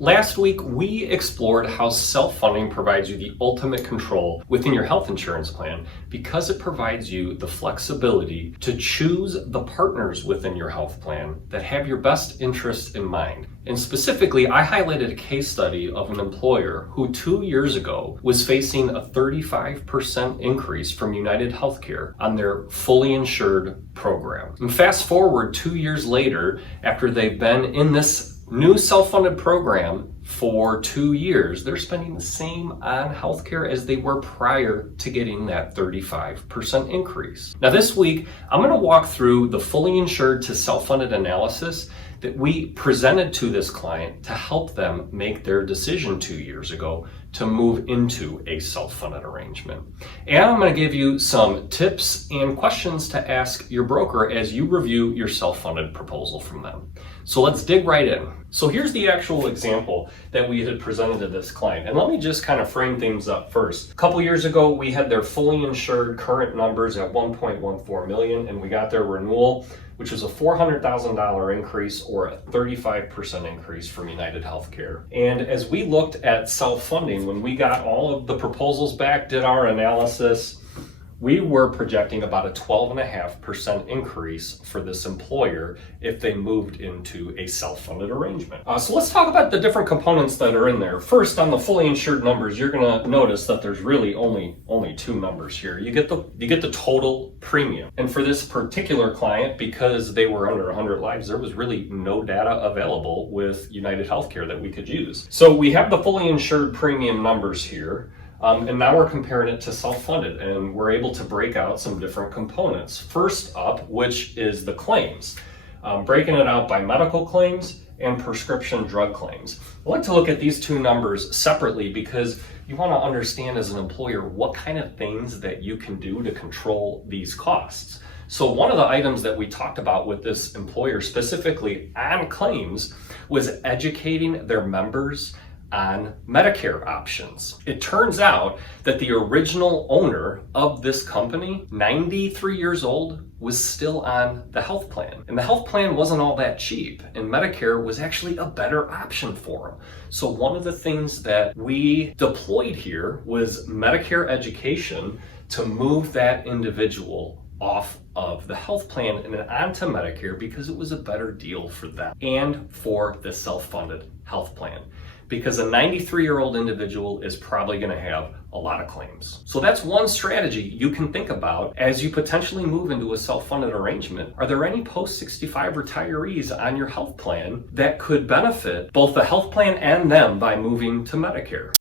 Last week, we explored how self-funding provides you the ultimate control within your health insurance plan because it provides you the flexibility to choose the partners within your health plan that have your best interests in mind. And specifically, I highlighted a case study of an employer who 2 years ago was facing a 35% increase from United Healthcare on their fully insured program. And fast forward 2 years later, after they've been in this new self-funded program for 2 years, they're spending the same on healthcare as they were prior to getting that 35% increase. Now this week, I'm going to walk through the fully insured to self-funded analysis that we presented to this client to help them make their decision 2 years ago to move into a self-funded arrangement. And I'm going to give you some tips and questions to ask your broker as you review your self-funded proposal from them. So let's dig right in. So here's the actual example that we had presented to this client. And let me just kind of frame things up first. A couple years ago, we had their fully insured current numbers at 1.14 million, and we got their renewal, which was a $400,000 increase or a 35% increase from United Healthcare. And as we looked at self-funding, when we got all of the proposals back, did our analysis, we were projecting about a 12.5% increase for this employer if they moved into a self-funded arrangement. So let's talk about the different components that are in there. First, on the fully insured numbers, you're gonna notice that there's really only two numbers here. You get the total premium. And for this particular client, because they were under 100 lives, there was really no data available with United Healthcare that we could use. So we have the fully insured premium numbers here. And now we're comparing it to self-funded, and we're able to break out some different components. First up, which is the claims, breaking it out by medical claims and prescription drug claims. I like to look at these two numbers separately because you want to understand as an employer what kind of things that you can do to control these costs. So one of the items that we talked about with this employer specifically on claims was educating their members on Medicare options. It turns out that the original owner of this company, 93 years old, was still on the health plan. And the health plan wasn't all that cheap, and Medicare was actually a better option for him. So one of the things that we deployed here was Medicare education to move that individual off of the health plan and onto Medicare because it was a better deal for them and for the self-funded health plan. Because a 93-year-old individual is probably going to have a lot of claims. So that's one strategy you can think about as you potentially move into a self-funded arrangement. Are there any post-65 retirees on your health plan that could benefit both the health plan and them by moving to Medicare?